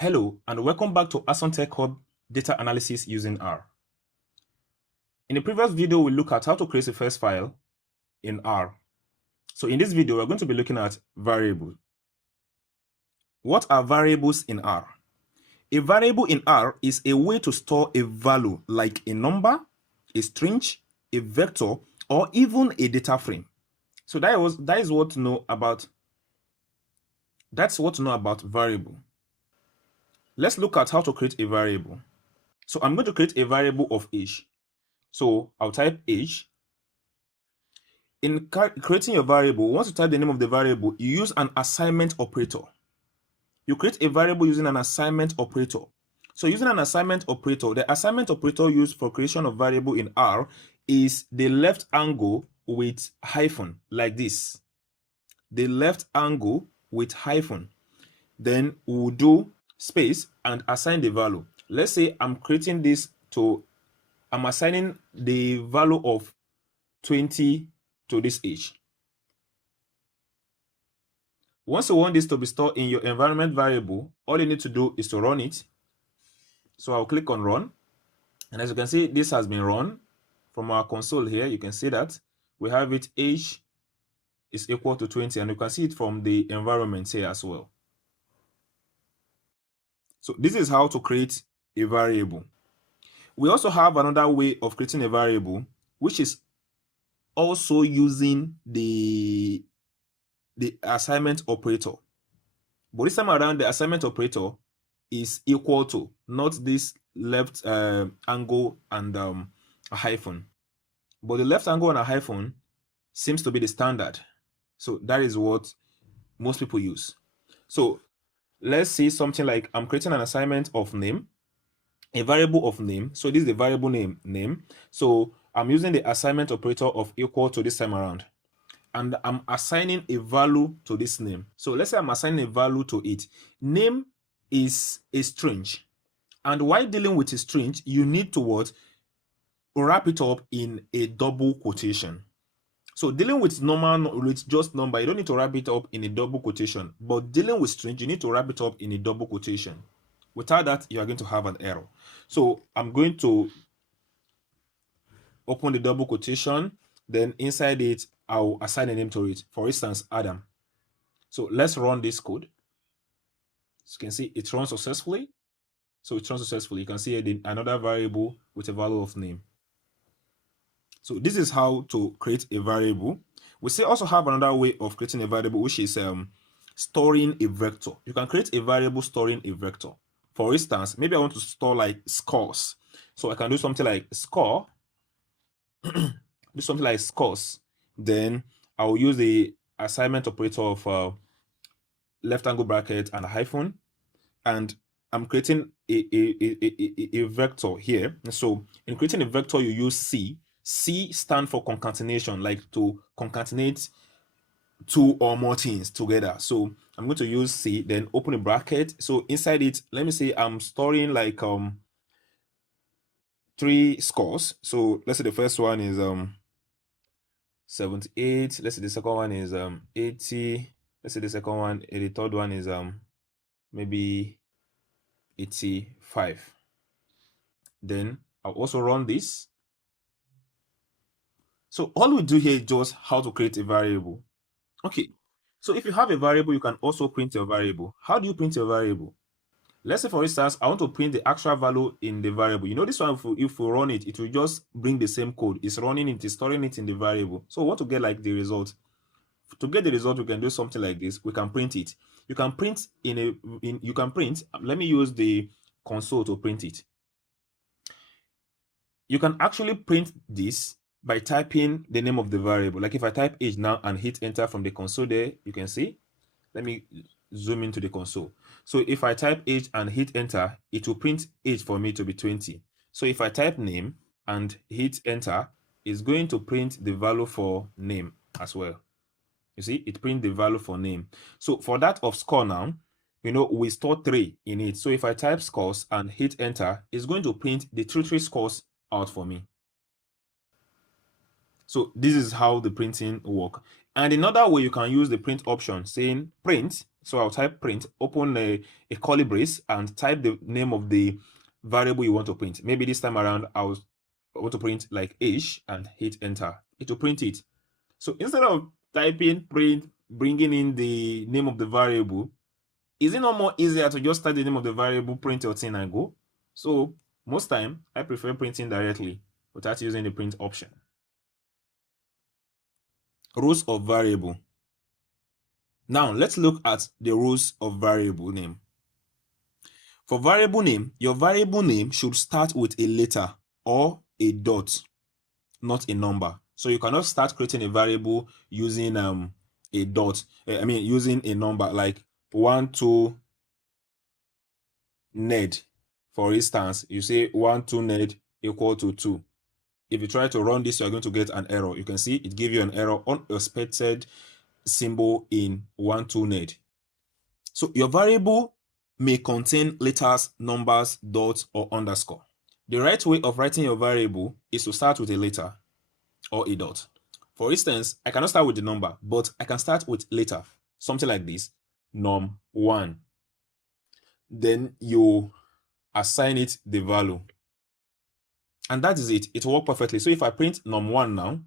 Hello and welcome back to Asson Tech Hub data analysis using R. In the previous video, we looked at how to create a first file in R. So in this video, we're going to be looking at variables. What are variables in R? A variable in R is a way to store a value like a number, a string, a vector, or even a data frame. So that's what to know about variable. Let's look at how to create a variable. So I'm going to create a variable of age. So I'll type age. In creating your variable, once you type the name of the variable, you use an assignment operator. You create a variable using an assignment operator. So using an assignment operator, the assignment operator used for creation of variable in R is the left angle with hyphen, like this. The left angle with hyphen. Then we'll do space and assign the value. Let's say I'm assigning the value of 20 to this age. Once you want this to be stored in your environment variable, all you need to do is to run it. So I'll click on run. And as you can see, this has been run from our console here. You can see that we have it age is equal to 20, and you can see it from the environment here as well. So this is how to create a variable. We also have another way of creating a variable, which is also using the assignment operator. But this time around, the assignment operator is equal to, not this left angle and a hyphen. But the left angle and a hyphen seems to be the standard. So that is what most people use. So let's see something like I'm creating an assignment of name, a variable of name. So this is the variable name. So I'm using the assignment operator of equal to this time around. And I'm assigning a value to this name. So let's say I'm assigning a value to it. Name is a string. And while dealing with a string, you need to wrap it up in a double quotation. So dealing with just number, you don't need to wrap it up in a double quotation. But dealing with string, you need to wrap it up in a double quotation. Without that, you are going to have an error. So I'm going to open the double quotation. Then inside it, I'll assign a name to it. For instance, Adam. So let's run this code. As you can see, it runs successfully. So it runs successfully. You can see another variable with a value of name. So this is how to create a variable. We also have another way of creating a variable, which is storing a vector. You can create a variable storing a vector. For instance, maybe I want to store like scores. So I can do something like score. Do something like scores. Then I'll use the assignment operator of left angle bracket and a hyphen, and I'm creating a vector here. So in creating a vector, you use C. C stands for concatenation, like to concatenate two or more things together. So I'm going to use C, then open a bracket. So inside it, let me say I'm storing like 3 scores. So let's say the first one is 78. Let's say the second one is 80. Let's say the second one, the third one is maybe 85. Then I'll also run this. So all we do here is just how to create a variable. Okay, so if you have a variable, you can also print your variable. How do you print your variable? Let's say, for instance, I want to print the actual value in the variable. You know, this one, if we run it, it will just bring the same code. It's running it, it's storing it in the variable. So we want to get like the result. To get the result, we can do something like this. We can print it. You can print let me use the console to print it. You can actually print this by typing the name of the variable. Like if I type age now and hit enter from the console there, you can see. Let me zoom into the console. So if I type age and hit enter, it will print age for me to be 20. So if I type name and hit enter, it's going to print the value for name as well. You see, it prints the value for name. So for that of score now, you know, we store 3 in it. So if I type scores and hit enter, it's going to print the 3 scores out for me. So this is how the printing work. And another way you can use the print option, saying print So I'll type print, open a curly brace, and type the name of the variable you want to print. Maybe this time around I want to print like age and hit enter. It will print it. So instead of typing print, bringing in the name of the variable, is it not more easier to just type the name of the variable, print your thing, and go? So most time I prefer printing directly without using the print option. Rules of variable. Now let's look at the rules of variable name. For variable name, your variable name should start with a letter or a dot, not a number. So you cannot start creating a variable using a dot. Using a number like 1, 2 ned. For instance, you say 1, 2 ned equal to 2. If you try to run this, you're going to get an error. You can see it give you an error, unexpected symbol in 1, 2 ned. So your variable may contain letters, numbers, dots, or underscore. The right way of writing your variable is to start with a letter or a dot. For instance, I cannot start with the number, but I can start with letter, something like this, num1. Then you assign it the value. And that is it. It will work perfectly. So if I print num1 now,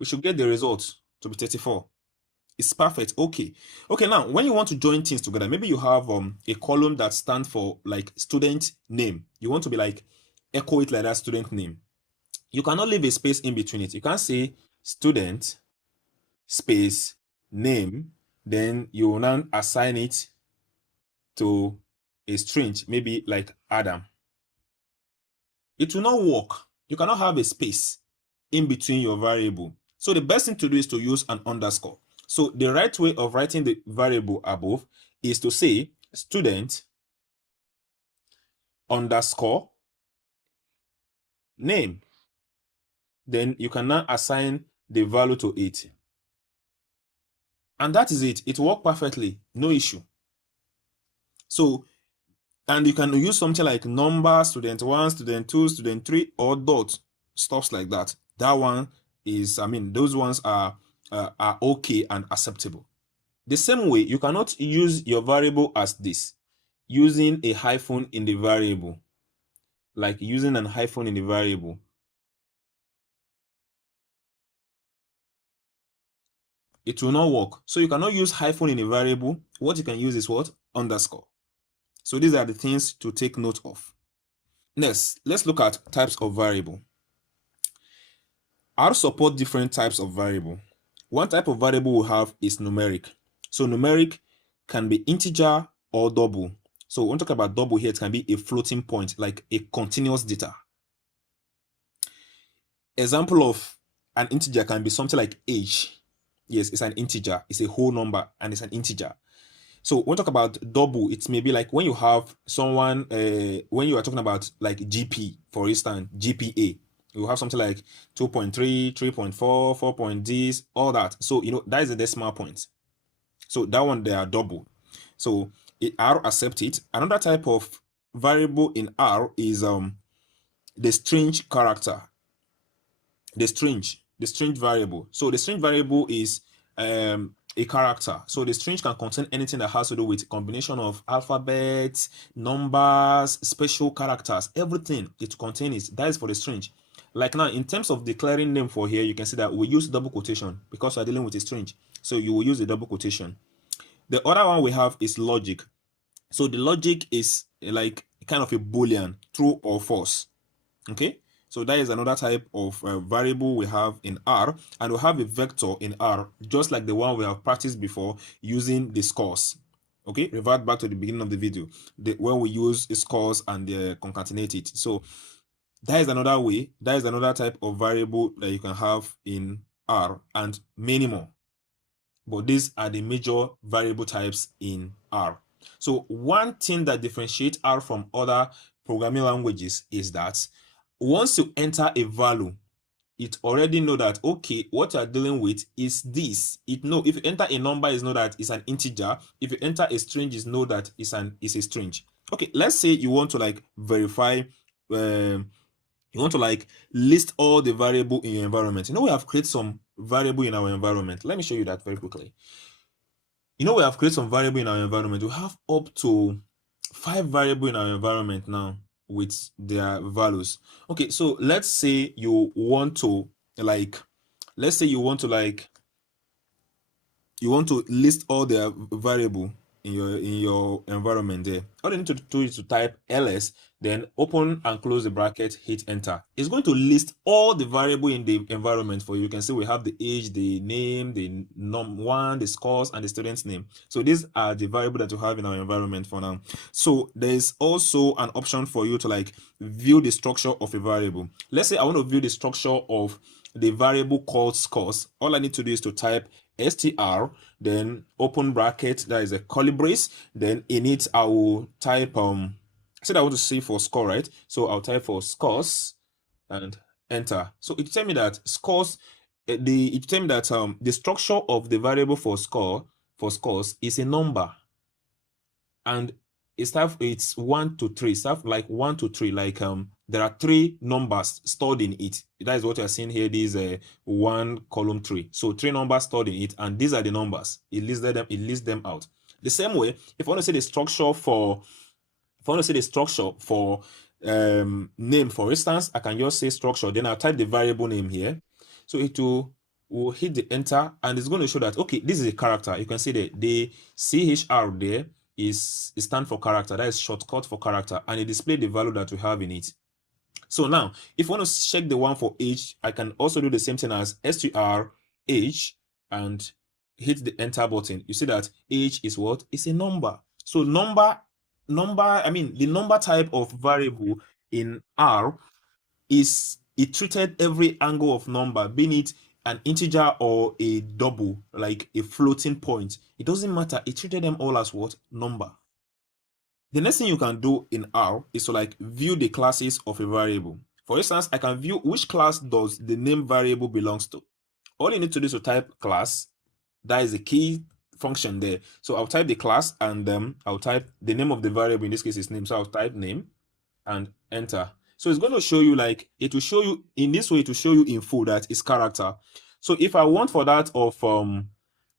we should get the result to be 34. It's perfect. Okay, now when you want to join things together, maybe you have a column that stands for like student name. You want to be like echo it like that student name. You cannot leave a space in between it. You can't say student space name, then you will now assign it to a string, maybe like Adam. It will not work. You cannot have a space in between your variable. So the best thing to do is to use an underscore. So the right way of writing the variable above is to say student underscore name. Then you can now assign the value to it. And that is it. It worked perfectly. No issue. So, and you can use something like number, student 1, student 2, student 3, or dot, stuff like that. That one is, those ones are okay and acceptable. The same way, you cannot use your variable as this, using a hyphen in the variable, like using an hyphen in the variable. It will not work. So you cannot use hyphen in a variable. What you can use is what? Underscore. So these are the things to take note of. Next, let's look at types of variable. R support different types of variable. One type of variable we have is numeric. So numeric can be integer or double. So when we talk about double here, it can be a floating point, like a continuous data. Example of an integer can be something like age. Yes, it's an integer. It's a whole number and it's an integer. So when we talk about double, it may be like when you have someone, when you are talking about like GP, for instance, GPA, you have something like 2.3, 3.4, 4 point this, all that. So, that is a decimal point. So that one, they are double. So R accept it. Another type of variable in R is the string character. The string variable. So the string variable is a character. So the string can contain anything that has to do with combination of alphabets, numbers, special characters, everything it contains. That is for the string. Like now, in terms of declaring name for here, you can see that we use double quotation because we're dealing with a string. So you will use a double quotation. The other one we have is logic. So the logic is like kind of a boolean, true or false. Okay. So that is another type of variable we have in R, and we have a vector in R, just like the one we have practiced before using the scores. Okay, revert back to the beginning of the video, when we use scores and concatenate it. So that is another way, that is another type of variable that you can have in R, and many more. But these are the major variable types in R. So one thing that differentiates R from other programming languages is that once you enter a value, it already know that, okay, what you are dealing with is this. It know if you enter a number, is know that it's an integer. If you enter a string, is know that it's a string. Okay, let's say you want to like verify, you want to like list all the variable in your environment. We have created some variable in our environment. Let me show you that very quickly. We have created some variable in our environment. We have up to 5 variable in our environment now with their values. Okay, so let's say you want to like, let's say you want to list all the variable in your environment there. All you need to do is to type ls, then open and close the bracket, hit enter. It's going to list all the variable in the environment for you. You can see we have the age, the name, the num1, the scores, and the student's name. So these are the variable that you have in our environment for now. So there's also an option for you to like view the structure of a variable. Let's say I want to view the structure of the variable called scores. All I need to do is to type str, then open bracket, that is a curly brace, then in it I will type I said I want to see for score, right? So I'll type for scores and enter. So it tell me that scores, it tell me that the structure of the variable for scores is a number, and it's 1 to 3 stuff, like 1 to 3, like there are 3 numbers stored in it. That is what you're seeing here. This is 1 column 3, so 3 numbers stored in it, and these are the numbers. It lists them out. The same way, if I want to say the structure for name, for instance, I can just say structure, then I'll type the variable name here. So it will hit the enter, and it's going to show that, okay, this is a character. You can see the CHR there is stand for character. That is shortcut for character, and it displays the value that we have in it. So now, if you want to check the one for age, I can also do the same thing as str age and hit the enter button. You see that age is what? It's a number. So the number type of variable in R is, it treated every angle of number, being it an integer or a double, like a floating point. It doesn't matter. It treated them all as what? Number. The next thing you can do in R is to like view the classes of a variable. For instance, I can view which class does the name variable belongs to. All you need to do is to type class. That is the key function there. So I'll type the class, and I'll type the name of the variable. In this case, is name. So I'll type name and enter. So it's going to show you, like, it will show you in this way, to show you in full that it's character. So if I want for that of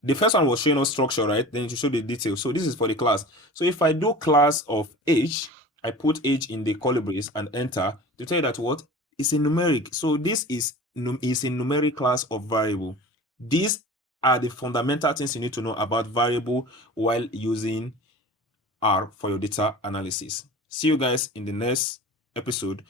the first one was showing us structure, right? Then it will show the details. So this is for the class. So if I do class of age, I put age in the curly brace and enter to tell you that what is a numeric. So this is a numeric class of variable. These are the fundamental things you need to know about variable while using R for your data analysis. See you guys in the next episode